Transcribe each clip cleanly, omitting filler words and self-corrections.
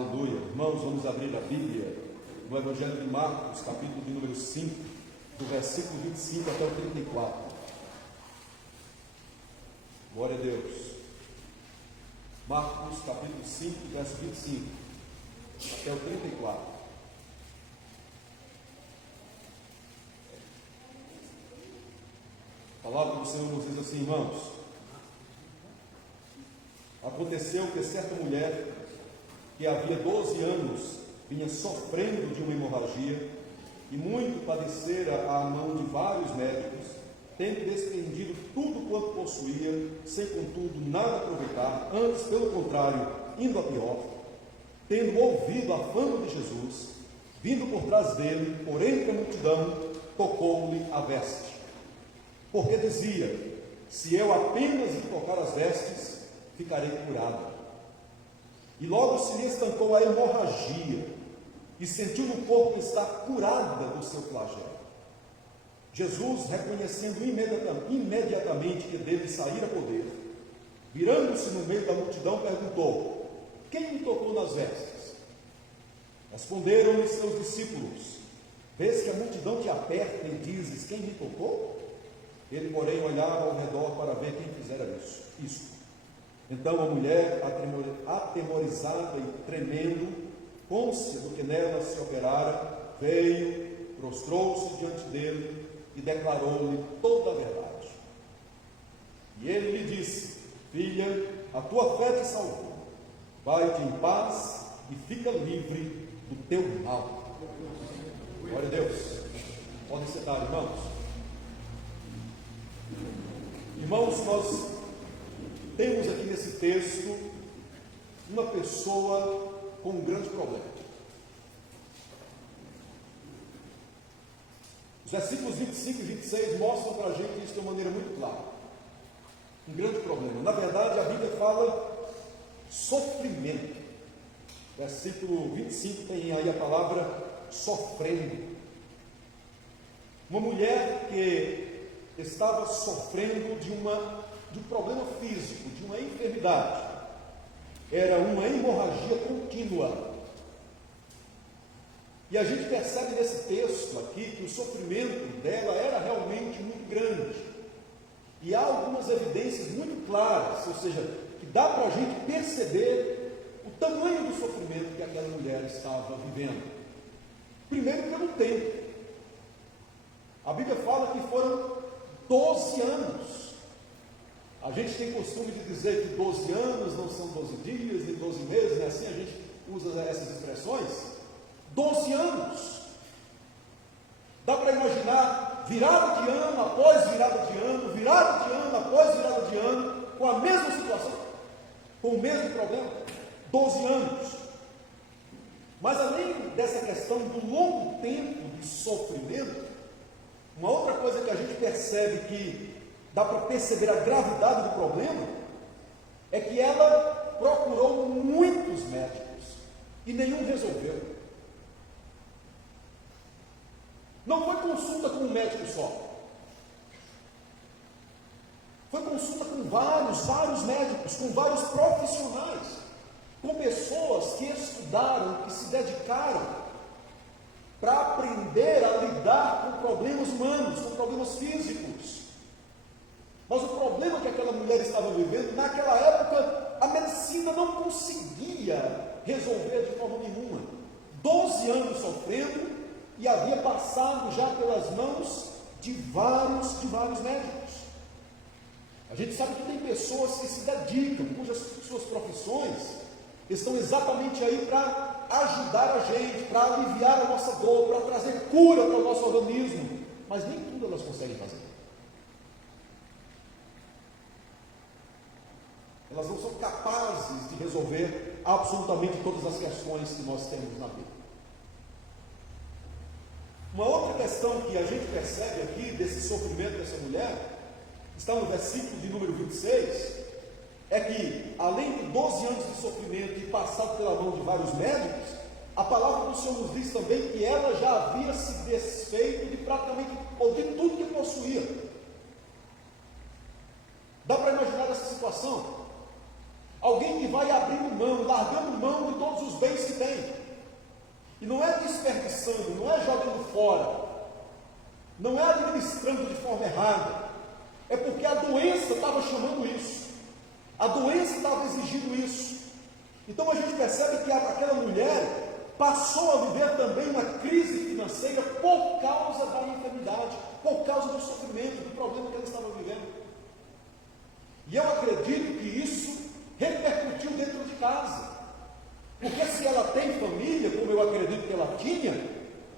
Aleluia. Irmãos, vamos abrir a Bíblia no Evangelho de Marcos, capítulo de número 5, do versículo 25 até o 34. Glória a Deus. Marcos, capítulo 5, verso 25 até o 34. A palavra do Senhor nos diz assim, irmãos: aconteceu que certa mulher, que havia 12 anos vinha sofrendo de uma hemorragia e muito padecera à mão de vários médicos, tendo despendido tudo quanto possuía, sem contudo nada aproveitar, antes pelo contrário, indo a pior, tendo ouvido a fama de Jesus, vindo por trás dele, por entre a multidão, tocou-lhe a veste, porque dizia: se eu apenas lhe tocar as vestes, ficarei curada. E logo se lhe estancou a hemorragia, e sentiu no corpo estar curada do seu flagelo. Jesus, reconhecendo imediatamente que dele saíra poder, virando-se no meio da multidão, perguntou: quem me tocou nas vestes? Responderam-lhe seus discípulos: vês que a multidão te aperta e dizes: quem me tocou? Ele, porém, olhava ao redor para ver quem fizera isso. Então a mulher, atemorizada e tremendo, cônscia do que nela se operara, veio, prostrou-se diante dele e declarou-lhe toda a verdade. E ele lhe disse: filha, a tua fé te salvou. Vai-te em paz e fica livre do teu mal. Glória a Deus. Podem sentar, irmãos. Irmãos, nós temos aqui nesse texto uma pessoa com um grande problema. Os versículos 25 e 26 mostram para a gente isso de uma maneira muito clara. Um grande problema. Na verdade, a Bíblia fala sofrimento. Versículo 25 tem aí a palavra sofrendo. Uma mulher que estava sofrendo de um problema físico, de uma enfermidade. Era uma hemorragia contínua. E a gente percebe nesse texto aqui que o sofrimento dela era realmente muito grande. E há algumas evidências muito claras, ou seja, que dá para a gente perceber o tamanho do sofrimento que aquela mulher estava vivendo. Primeiro, pelo tempo. A Bíblia fala que foram 12 anos. A gente tem costume de dizer que 12 anos não são 12 dias, nem 12 meses, né? Assim a gente usa essas expressões. 12 anos. Dá para imaginar virada de ano após virada de ano, virada de ano após virada de ano, com a mesma situação, com o mesmo problema. 12 anos. Mas além dessa questão do longo tempo de sofrimento, uma outra coisa que a gente percebe que dá para perceber a gravidade do problema é que ela procurou muitos médicos e nenhum resolveu. Não foi consulta com um médico só. Foi consulta com vários médicos, com vários profissionais, com pessoas que estudaram, que se dedicaram para aprender a lidar com problemas humanos, com problemas físicos. Mas o problema que aquela mulher estava vivendo, naquela época, a medicina não conseguia resolver de forma nenhuma. 12 anos sofrendo e havia passado já pelas mãos de vários médicos. A gente sabe que tem pessoas que se dedicam, cujas suas profissões estão exatamente aí para ajudar a gente, para aliviar a nossa dor, para trazer cura para o nosso organismo, mas nem tudo elas conseguem fazer. Elas não são capazes de resolver absolutamente todas as questões que nós temos na vida. Uma outra questão que a gente percebe aqui desse sofrimento dessa mulher, está no versículo de número 26, é que, além de 12 anos de sofrimento e passado pela mão de vários médicos, a palavra do Senhor nos diz também que ela já havia se desfeito de praticamente de tudo que possuía. Dá para imaginar essa situação? Alguém que vai abrindo mão, largando mão de todos os bens que desperdiçando, não é jogando fora, não é administrando de forma errada, é porque a doença estava chamando isso, a doença estava exigindo isso. Então a gente percebe que aquela mulher passou a viver também uma crise financeira por causa da enfermidade, por causa do sofrimento, do problema que ela estava vivendo. E eu acredito que isso repercutiu dentro de casa. Porque se ela tem família, como eu acredito que ela tinha,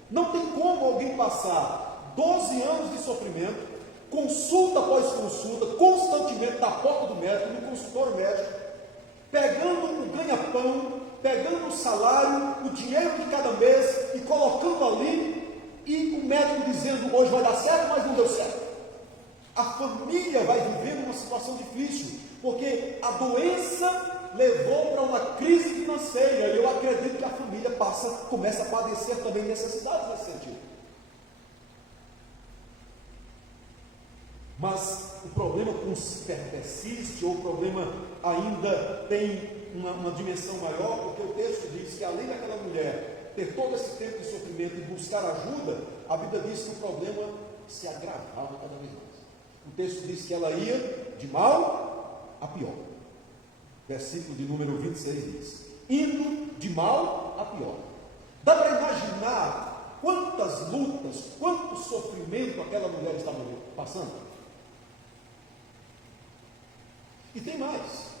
não tem como alguém passar 12 anos de sofrimento, consulta após consulta, constantemente na porta do médico, no consultório médico, pegando o ganha-pão, pegando o salário, o dinheiro de cada mês e colocando ali, e o médico dizendo: hoje vai dar certo, mas não deu certo. A família vai viver uma situação difícil, porque a doença levou para uma crise financeira, e eu acredito que a família começa a padecer também necessidades nesse sentido. Mas o problema persiste, ou o problema ainda tem uma dimensão maior, porque o texto diz que além daquela mulher ter todo esse tempo de sofrimento e buscar ajuda, a Bíblia diz que o problema se agravava cada vez mais. O texto diz que ela ia de mal a pior. Versículo de número 26 diz: indo de mal a pior. Dá para imaginar quantas lutas, quanto sofrimento aquela mulher estava passando? E tem mais.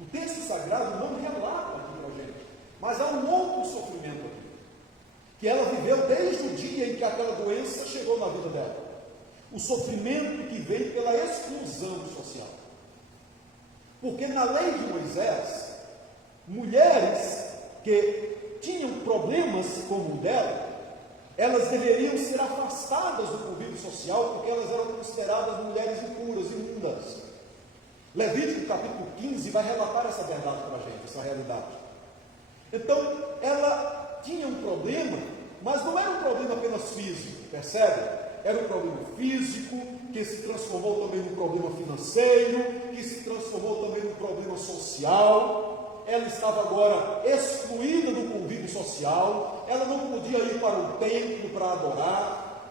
O texto sagrado não relata aqui para a gente, mas há um outro sofrimento aqui, que ela viveu desde o dia em que aquela doença chegou na vida dela. O sofrimento que veio pela exclusão social. Porque na lei de Moisés, mulheres que tinham problemas como o dela, elas deveriam ser afastadas do convívio social, porque elas eram consideradas mulheres impuras, imundas. Levítico capítulo 15 vai relatar essa verdade para a gente, essa realidade. Então, ela tinha um problema, mas não era um problema apenas físico, percebe? Era um problema físico, que se transformou também num problema financeiro, que se transformou também num problema social. Ela estava agora excluída do convívio social, ela não podia ir para um templo para adorar.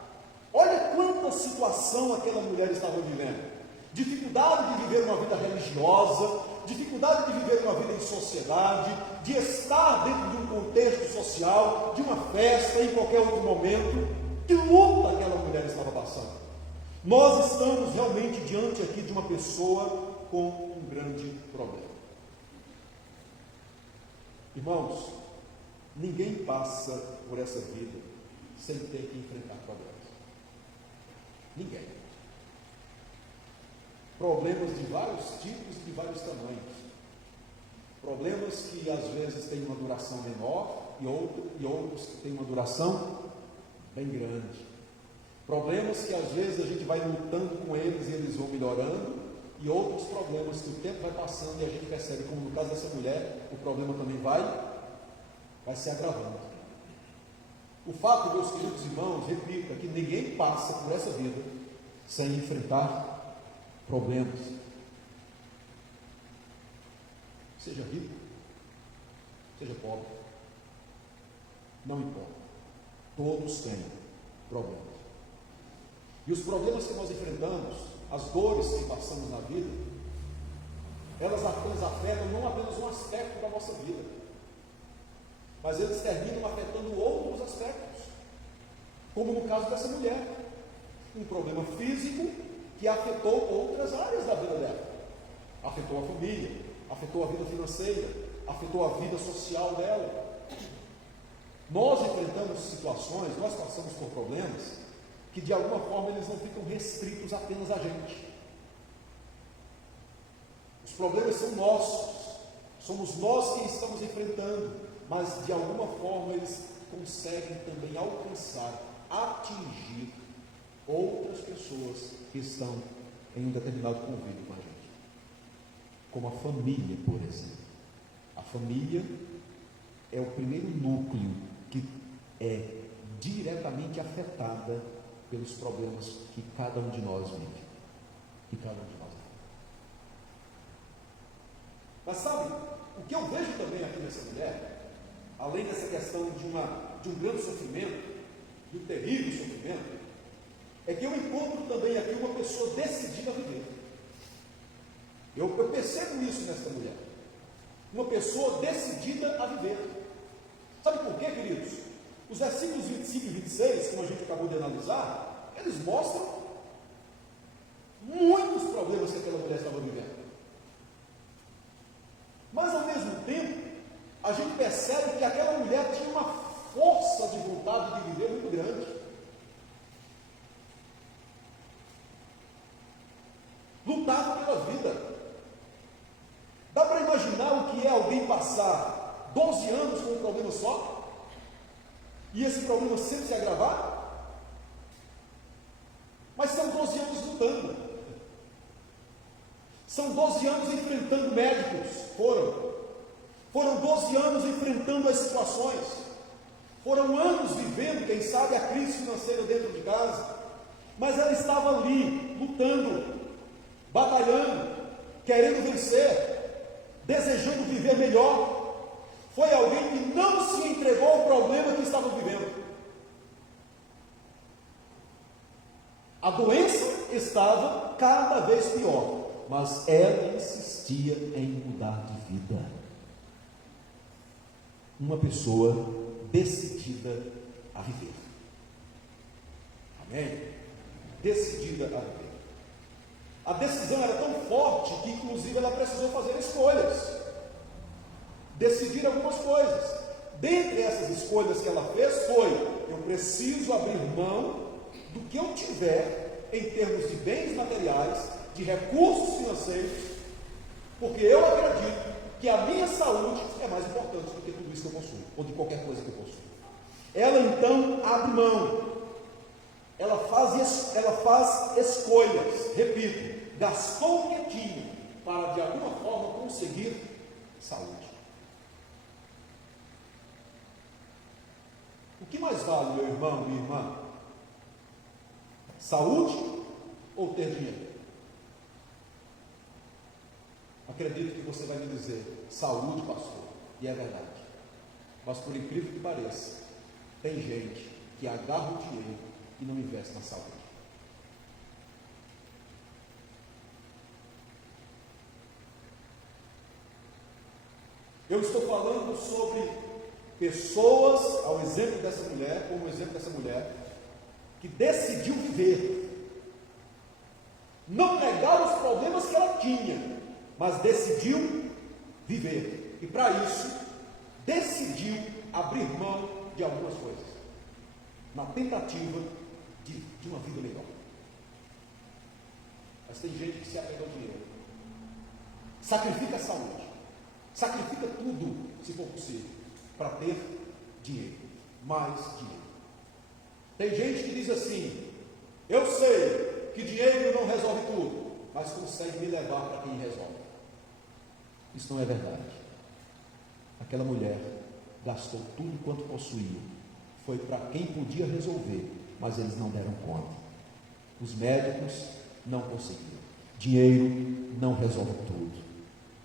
Olha quanta situação aquela mulher estava vivendo. Dificuldade de viver uma vida religiosa, dificuldade de viver uma vida em sociedade, de estar dentro de um contexto social, de uma festa, em qualquer outro momento. Que luta aquela mulher estava passando. Nós estamos realmente diante aqui de uma pessoa com um grande problema. Irmãos, ninguém passa por essa vida sem ter que enfrentar problemas. Ninguém. Problemas de vários tipos e de vários tamanhos. Problemas que às vezes têm uma duração menor e outros que têm uma duração bem grande. Problemas que às vezes a gente vai lutando com eles e eles vão melhorando, e outros problemas que o tempo vai passando e a gente percebe, como no caso dessa mulher, o problema também vai se agravando. O fato, meus queridos irmãos, repito, é que ninguém passa por essa vida sem enfrentar problemas. Seja rico, seja pobre, não importa. Todos têm problemas. E os problemas que nós enfrentamos, as dores que passamos na vida, elas apenas afetam não apenas um aspecto da nossa vida, mas eles terminam afetando outros aspectos, como no caso dessa mulher, um problema físico que afetou outras áreas da vida dela, afetou a família, afetou a vida financeira, afetou a vida social dela. Nós enfrentamos situações, nós passamos por problemas que de alguma forma eles não ficam restritos apenas a gente. Os problemas são nossos, somos nós que estamos enfrentando, mas de alguma forma eles conseguem também alcançar, atingir outras pessoas que estão em um determinado convívio com a gente. Como a família, por exemplo. A família é o primeiro núcleo que é diretamente afetada pelos problemas que cada um de nós vive. Mas sabe, o que eu vejo também aqui nessa mulher, além dessa questão de de um grande sofrimento, de um terrível sofrimento, é que eu encontro também aqui uma pessoa decidida a viver. Eu percebo isso nessa mulher. Uma pessoa decidida a viver. Sabe por quê, queridos? Os versículos 25 e 26, como a gente acabou de analisar, eles mostram muitos problemas que aquela mulher estava vivendo. Mas, ao mesmo tempo, a gente percebe que aquela mulher tinha uma força de vontade de viver muito grande. Lutava pela vida. Dá para imaginar o que é alguém passar 12 anos com um problema só? E esse problema sempre se agravar? Mas são 12 anos lutando. São 12 anos enfrentando médicos. Foram 12 anos enfrentando as situações. Foram anos vivendo, quem sabe, a crise financeira dentro de casa. Mas ela estava ali, lutando, batalhando, querendo vencer, desejando viver melhor. Foi alguém que não se entregou ao problema que estava vivendo. A doença estava cada vez pior, mas ela insistia em mudar de vida. Uma pessoa decidida a viver. Amém? Decidida a viver. A decisão era tão forte que, inclusive, ela precisou fazer escolhas. Decidir algumas coisas. Dentre essas escolhas que ela fez foi: eu preciso abrir mão do que eu tiver em termos de bens materiais, de recursos financeiros, porque eu acredito que a minha saúde é mais importante do que tudo isso que eu possuo, ou de qualquer coisa que eu possuo. Ela então abre mão. Ela faz escolhas. Repito, gastou o que tinha para de alguma forma conseguir saúde. O que mais vale, meu irmão, minha irmã? Saúde ou ter dinheiro? Acredito que você vai me dizer: saúde, pastor, e é verdade. Mas, por incrível que pareça, tem gente que agarra o dinheiro e não investe na saúde. Eu estou falando sobre pessoas, ao exemplo dessa mulher, como exemplo dessa mulher, que decidiu viver, não negar os problemas que ela tinha, mas decidiu viver, e para isso, decidiu abrir mão de algumas coisas, na tentativa de uma vida melhor. Mas tem gente que se apega ao dinheiro, sacrifica a saúde, sacrifica tudo, se for possível, para ter dinheiro, mais dinheiro. Tem gente que diz assim: eu sei que dinheiro não resolve tudo, mas consegue me levar para quem resolve. Isso não é verdade. Aquela mulher gastou tudo quanto possuía, foi para quem podia resolver, mas eles não deram conta. Os médicos não conseguiram. Dinheiro não resolve tudo.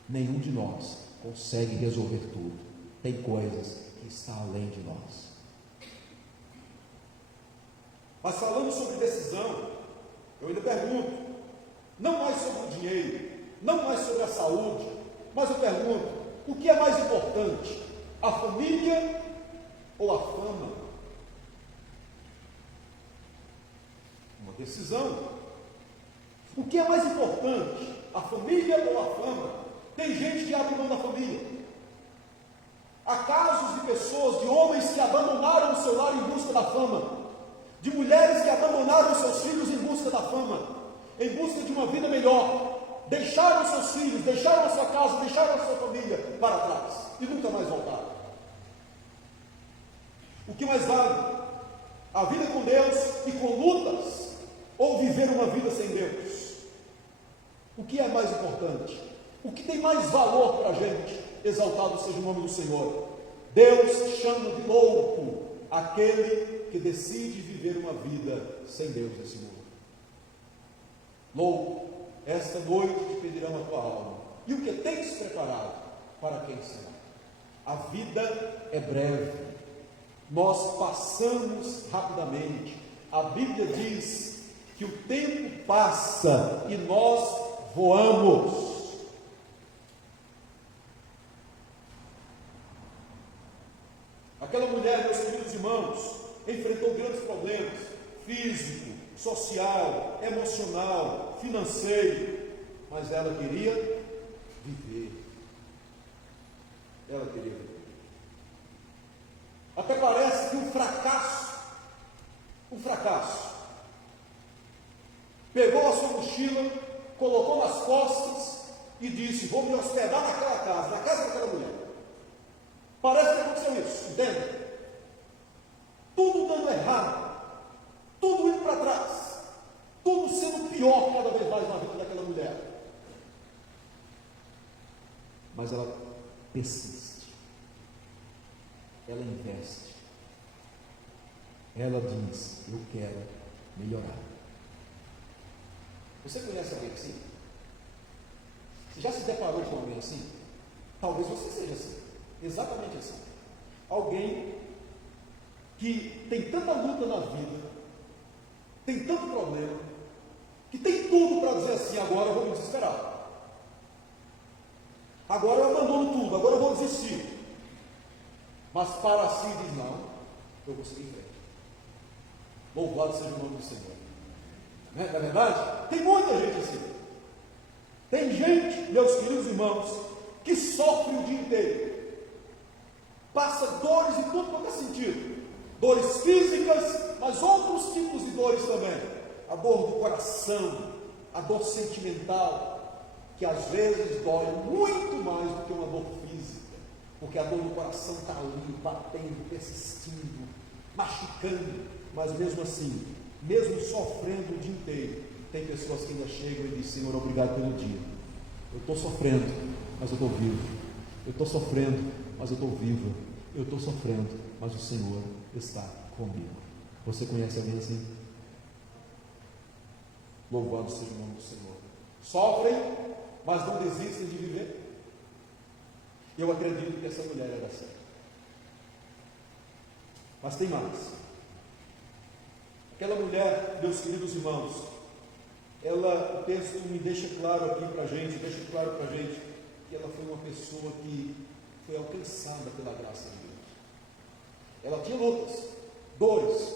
Nenhum de nós consegue resolver tudo. Tem coisas que estão além de nós. Mas falando sobre decisão, eu ainda pergunto, não mais sobre o dinheiro, não mais sobre a saúde, mas eu pergunto: o que é mais importante? A família ou a fama? Uma decisão. O que é mais importante? A família ou a fama? Tem gente que abre mão da família. Há casos de pessoas, de homens que abandonaram o seu lar em busca da fama, de mulheres que abandonaram seus filhos em busca da fama, em busca de uma vida melhor, deixaram seus filhos, deixaram a sua casa, deixaram a sua família para trás e nunca mais voltaram. O que mais vale? A vida com Deus e com lutas, ou viver uma vida sem Deus? O que é mais importante? O que tem mais valor para a gente? Exaltado seja o nome do Senhor. Deus chama de louco aquele que decide viver uma vida sem Deus nesse mundo. Louco, esta noite te pedirão a tua alma. E o que tens preparado para quem será? A vida é breve nós passamos rapidamente. A Bíblia diz que o tempo passa e nós voamos. Aquela mulher, meus queridos irmãos, enfrentou grandes problemas, físico, social, emocional, financeiro, mas ela queria viver. Ela queria viver. Até parece que um fracasso, pegou a sua mochila, colocou nas costas e disse: vou me hospedar naquela casa, na casa daquela mulher. Parece que aconteceu isso, entende? Tudo dando errado, tudo indo para trás, tudo sendo pior cada vez mais na vida daquela mulher. Mas ela persiste, ela investe, ela diz: eu quero melhorar. Você conhece alguém assim? Você já se deparou com alguém assim? Talvez você seja assim, exatamente assim. Alguém que tem tanta luta na vida, tem tanto problema, que tem tudo para dizer assim: agora eu vou me desesperar, agora eu abandono tudo, agora eu vou desistir. Mas para si diz: não, eu vou seguir em frente. Louvado seja o nome do Senhor. Não é verdade? Tem muita gente assim. Tem gente, meus queridos irmãos, que sofre o dia inteiro, passa dores em tudo quanto é sentido, dores físicas, mas outros tipos de dores também. A dor do coração, a dor sentimental, que às vezes dói muito mais do que uma dor física, porque a dor do coração está ali, batendo, persistindo, machucando. Mas mesmo assim, mesmo sofrendo o dia inteiro, tem pessoas que ainda chegam e dizem: Senhor, obrigado pelo dia. Eu estou sofrendo, mas eu estou vivo. Eu estou sofrendo, mas eu estou vivo. Eu estou sofrendo, mas o Senhor está comigo. Você conhece alguém assim? Louvado seja o nome do Senhor. Sofrem, mas não desistem de viver. Eu acredito que essa mulher era assim. Mas tem mais. Aquela mulher, meus queridos irmãos, o texto me deixa claro aqui para a gente, que ela foi uma pessoa que foi alcançada pela graça de Deus. Ela tinha lutas, dores,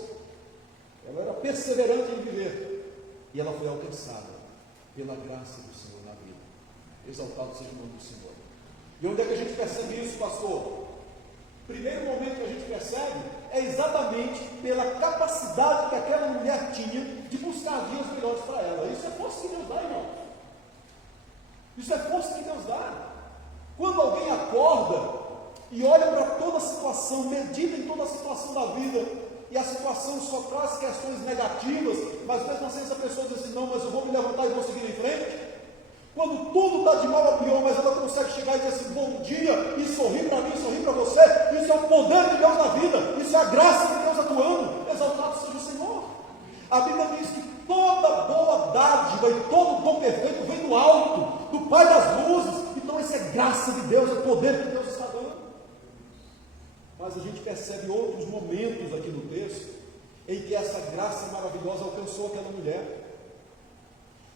ela era perseverante em viver, e ela foi alcançada pela graça do Senhor na vida. Exaltado seja o nome do Senhor. E onde é que a gente percebe isso, pastor? O primeiro momento que a gente percebe é exatamente pela capacidade que aquela mulher tinha de buscar dias melhores para ela. Isso é força que Deus dá, irmão. Isso é força que Deus dá. Quando alguém acorda e olha para toda a situação, medita em toda a situação da vida, e a situação só traz questões negativas, mas mesmo assim essa pessoa diz assim: não, mas eu vou me levantar e vou seguir em frente. Quando tudo está de mal a pior, mas ela consegue chegar e dizer assim: bom dia, e sorrir para mim, sorrir para você. Isso é o poder de Deus na vida, isso é a graça de Deus atuando. Exaltado seja o Senhor. A Bíblia diz que toda boa dádiva e todo dom perfeito vem do alto, do Pai das luzes. Então isso é graça de Deus, é poder que Deus está dando. Mas a gente percebe outros momentos aqui no texto em que essa graça maravilhosa alcançou aquela mulher.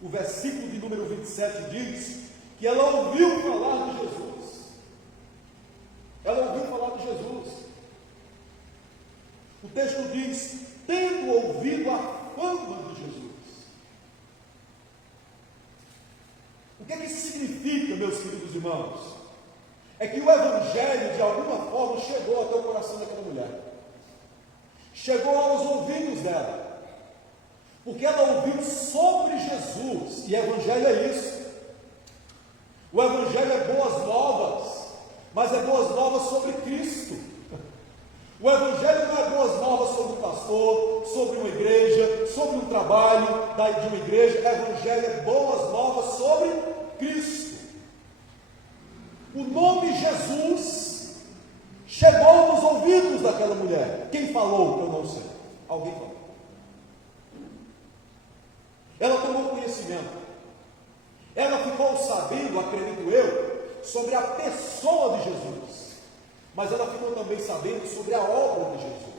O versículo de número 27 diz que ela ouviu falar de Jesus. Ela ouviu falar de Jesus. O texto diz: tendo ouvido a fama de Jesus. O que é que isso significa, meus queridos irmãos? É que o Evangelho, de alguma forma, chegou até o coração daquela mulher. Chegou aos ouvidos dela. Porque ela ouviu sobre Jesus, e Evangelho é isso. O Evangelho é boas novas, mas é boas novas sobre Cristo. O Evangelho não é boas novas sobre um pastor, sobre uma igreja, sobre um trabalho de uma igreja. O Evangelho é boas novas sobre Cristo. O nome Jesus chegou nos ouvidos daquela mulher. Quem falou? Eu não sei. Alguém falou. Ela tomou conhecimento, ela ficou sabendo, acredito eu, sobre a pessoa de Jesus, mas ela ficou também sabendo sobre a obra de Jesus.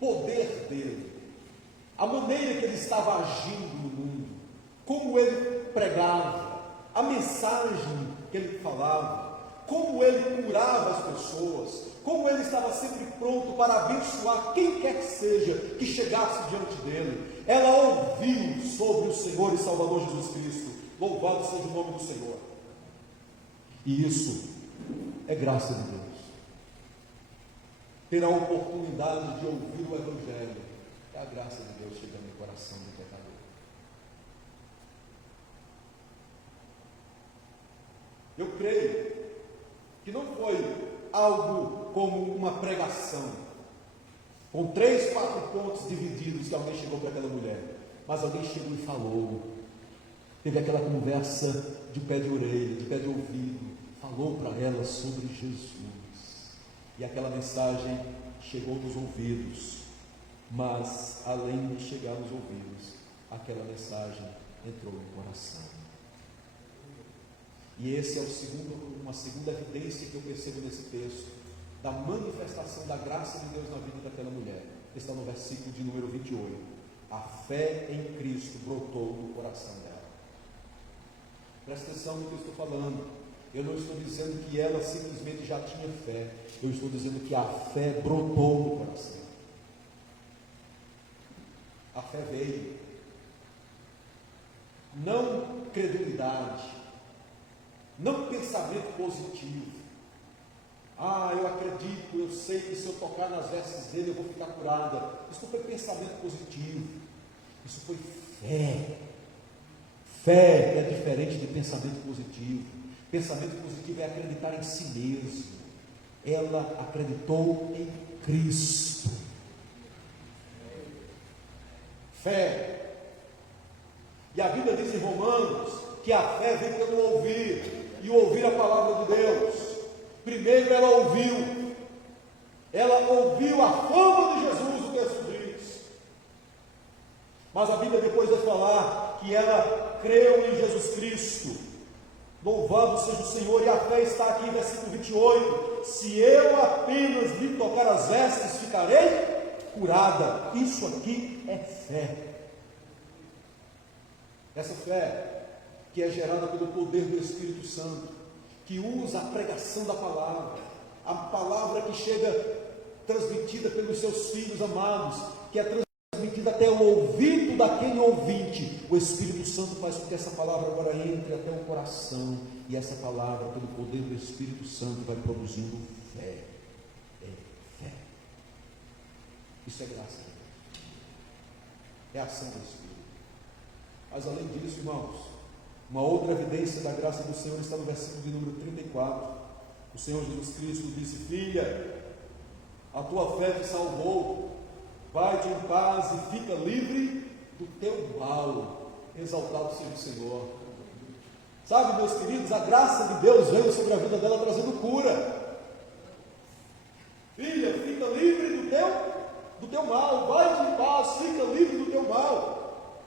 poder dele, a maneira que ele estava agindo no mundo, como ele pregava, a mensagem que ele falava, como ele curava as pessoas, como ele estava sempre pronto para abençoar quem quer que seja que chegasse diante dele. Ela ouviu sobre o Senhor e Salvador Jesus Cristo. Louvado seja o nome do Senhor. E isso é graça de Deus. Ter a oportunidade de ouvir o Evangelho é a graça de Deus chegando no coração do pecador. Eu creio que não foi algo como uma pregação, com 3, 4 pontos divididos, que alguém chegou para aquela mulher, mas alguém chegou e falou, teve aquela conversa de pé de orelha, de pé de ouvido, falou para ela sobre Jesus, e aquela mensagem chegou nos ouvidos, mas além de chegar nos ouvidos, aquela mensagem entrou no coração. E esse é uma segunda evidência que eu percebo nesse texto, da manifestação da graça de Deus na vida daquela mulher, que está no versículo de número 28. A fé em Cristo brotou no coração dela. Presta atenção no que eu estou falando. Eu não estou dizendo que ela simplesmente já tinha fé, eu estou dizendo que a fé brotou no coração. A fé veio, não credulidade, não pensamento positivo. Eu acredito, eu sei que se eu tocar nas vestes dele eu vou ficar curada. Isso não foi pensamento positivo, isso foi fé. Fé é diferente de pensamento positivo. Pensamento positivo é acreditar em si mesmo. Ela acreditou em Cristo. Fé. E a Bíblia diz em Romanos que a fé vem pelo ouvir, e ouvir a palavra de Deus. Primeiro ela ouviu a fama de Jesus, o texto diz. Mas a Bíblia depois vai falar que ela creu em Jesus Cristo. Louvado seja o Senhor, e a fé está aqui em versículo 28. Se eu apenas lhe tocar as vestes, ficarei curada. Isso aqui é fé. Essa fé que é gerada pelo poder do Espírito Santo, que usa a pregação da palavra, a palavra que chega transmitida pelos seus filhos amados, que é transmitida até o ouvido daquele ouvinte. O Espírito Santo faz com que essa palavra agora entre até o coração, e essa palavra, pelo poder do Espírito Santo, vai produzindo fé. Fé. Isso é graça de Deus. É a ação do Espírito. Mas além disso, irmãos, uma outra evidência da graça do Senhor está no versículo de número 34. O Senhor Jesus Cristo disse: filha, a tua fé te salvou, vai-te em paz e fica livre do teu mal. Exaltado seja o Senhor. Sabe, meus queridos, a graça de Deus veio sobre a vida dela trazendo cura. Filha, fica livre do teu mal, vai-te em paz, fica livre do teu mal.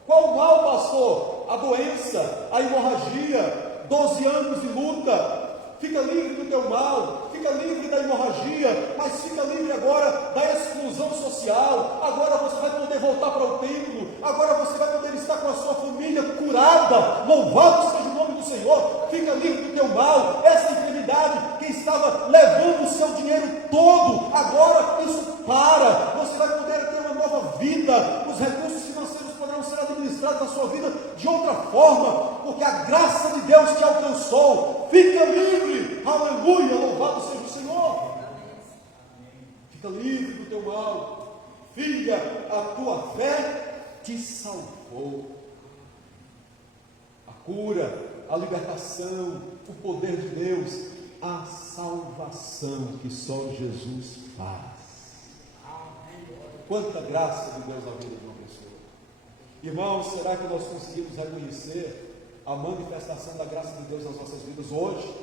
Qual mal, pastor? A doença, a hemorragia, 12 anos de luta. Fica livre do teu mal, fica livre da hemorragia, mas fica livre agora da exclusão social. Agora você vai poder voltar para o templo, agora você vai poder estar com a sua família curada. Louvado seja o nome do Senhor. Fica livre do teu mal, essa enfermidade que estava levando o seu dinheiro todo, agora isso para. Você vai poder ter uma nova vida, os recursos financeiros poderão ser administrados na sua vida de outra forma, porque a graça de Deus te alcançou. Fica livre, aleluia, louvado seja o Senhor. Fica livre do teu mal, filha, a tua fé te salvou. A cura, a libertação, o poder de Deus, a salvação que só Jesus faz. Quanta graça de Deus na vida de uma pessoa. Irmãos, será que nós conseguimos reconhecer a manifestação da graça de Deus nas nossas vidas hoje,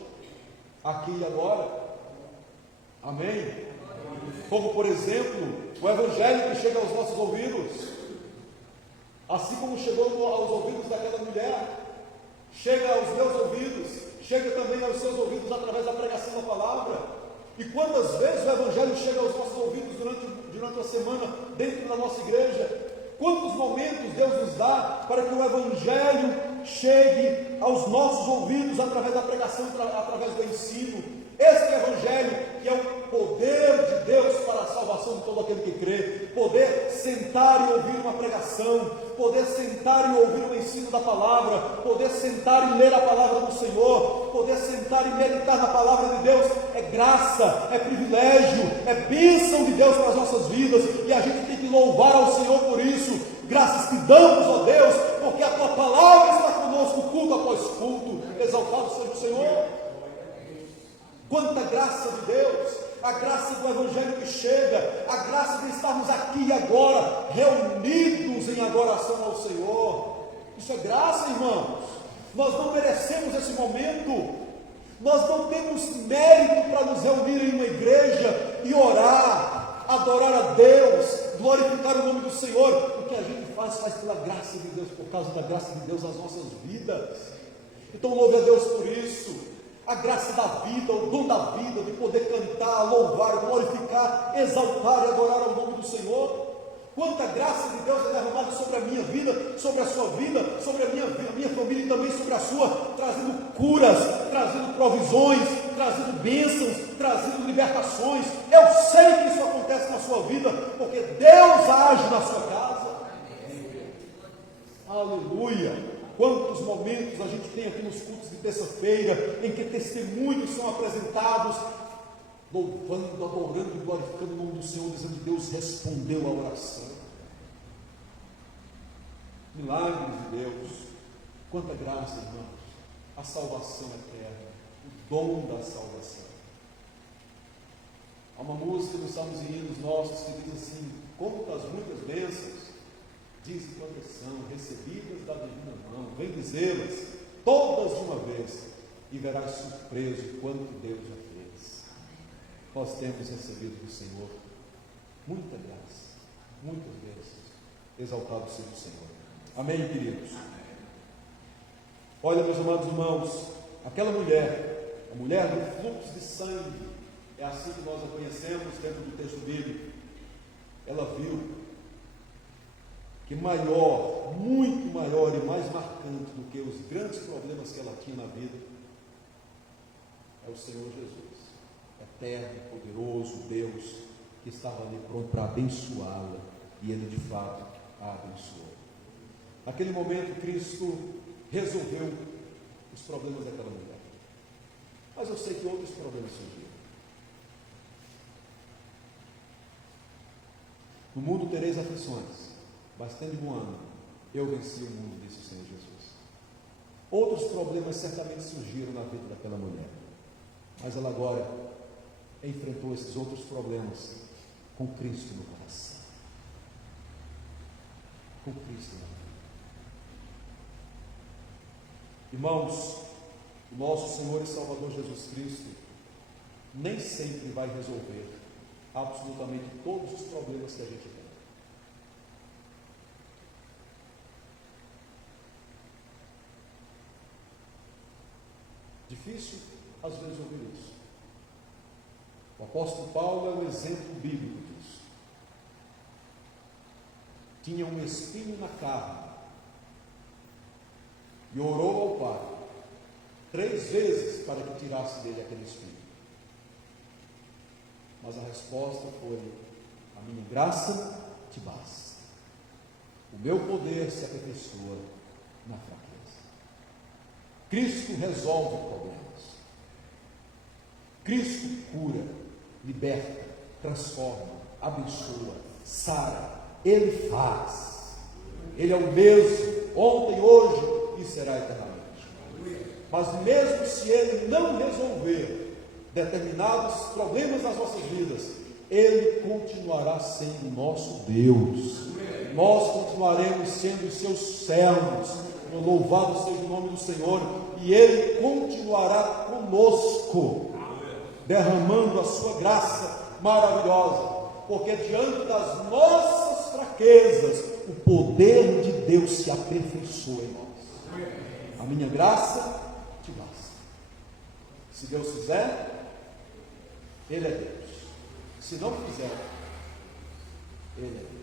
aqui e agora? Amém? Como, por exemplo, o Evangelho que chega aos nossos ouvidos, assim como chegou aos ouvidos daquela mulher, chega aos meus ouvidos, chega também aos seus ouvidos através da pregação da palavra. E quantas vezes o Evangelho chega aos nossos ouvidos durante durante a semana, dentro da nossa igreja. Quantos momentos Deus nos dá para que o Evangelho chegue aos nossos ouvidos através da pregação, através do ensino. Este Evangelho, que é o poder de Deus para a salvação de todo aquele que crê, poder sentar e ouvir uma pregação, poder sentar e ouvir o ensino da palavra, poder sentar e ler a palavra do Senhor, poder sentar e meditar na palavra de Deus, é graça, é privilégio, é bênção de Deus para as nossas vidas, e a gente tem que louvar ao Senhor por isso. Graças que damos, ó Deus, porque a tua palavra está conosco, culto após culto. Exaltado seja o Senhor. Quanta graça de Deus, a graça do Evangelho que chega, a graça de estarmos aqui e agora, reunidos em adoração ao Senhor. Isso é graça, irmãos. Nós não merecemos esse momento, nós não temos mérito para nos reunir em uma igreja e orar, adorar a Deus, glorificar o nome do Senhor. O que a gente faz pela graça de Deus, por causa da graça de Deus nas nossas vidas. Então louve a Deus por isso. A graça da vida, o dom da vida, de poder cantar, louvar, glorificar, exaltar e adorar ao nome do Senhor. Quanta graça de Deus é derramada sobre a minha vida, sobre a sua vida, sobre a minha família e também sobre a sua, trazendo curas, trazendo provisões, trazendo bênçãos, trazendo libertações. Eu sei que isso acontece na sua vida, porque Deus age na sua casa. Aleluia! Quantos momentos a gente tem aqui nos cultos de terça-feira, em que testemunhos são apresentados, louvando, adorando e glorificando o nome do Senhor, dizendo que Deus respondeu a oração. Milagres de Deus, quanta graça, irmãos, a salvação eterna, o dom da salvação. Há uma música nos salmos e hinos nossos que diz assim: conta as muitas bênçãos, diz quantas são recebidas da divina mão, vem dizê-las todas de uma vez, e verás surpreso quanto Deus já fez. Nós temos recebido do Senhor muita graça, muitas bênçãos. Exaltado seja o Senhor. Amém, queridos? Olha, meus amados irmãos, aquela mulher, a mulher do fluxo de sangue, é assim que nós a conhecemos dentro do texto bíblico. Ela viu que maior, muito maior e mais marcante do que os grandes problemas que ela tinha na vida, é o Senhor Jesus, eterno, poderoso Deus, que estava ali pronto para abençoá-la, e Ele de fato a abençoou. Naquele momento, Cristo resolveu os problemas daquela mulher, mas eu sei que outros problemas surgiram. No mundo tereis aflições, mas tende bom ânimo, eu venci o mundo, disse o Senhor Jesus. Outros problemas certamente surgiram na vida daquela mulher, mas ela agora enfrentou esses outros problemas com Cristo no coração. Com Cristo na vida. Irmãos, o nosso Senhor e Salvador Jesus Cristo nem sempre vai resolver absolutamente todos os problemas que a gente tem. Difícil, às vezes, ouvir isso. O apóstolo Paulo é um exemplo bíblico disso. Tinha um espinho na carne e orou ao Pai 3 vezes para que tirasse dele aquele espinho. Mas a resposta foi: a minha graça te basta. O meu poder se aperfeiçoa na fraqueza. Cristo resolve problemas. Cristo cura, liberta, transforma, abençoa, sara. Ele faz. Ele é o mesmo, ontem, hoje e será eternamente. Mas mesmo se Ele não resolver determinados problemas nas nossas vidas, Ele continuará sendo nosso Deus. Nós continuaremos sendo os seus servos. Louvado seja o nome do Senhor. E Ele continuará conosco, derramando a sua graça maravilhosa, porque diante das nossas fraquezas, o poder de Deus se aperfeiçoa em nós. A minha graça te basta. Se Deus fizer, Ele é Deus. Se não fizer, Ele é Deus.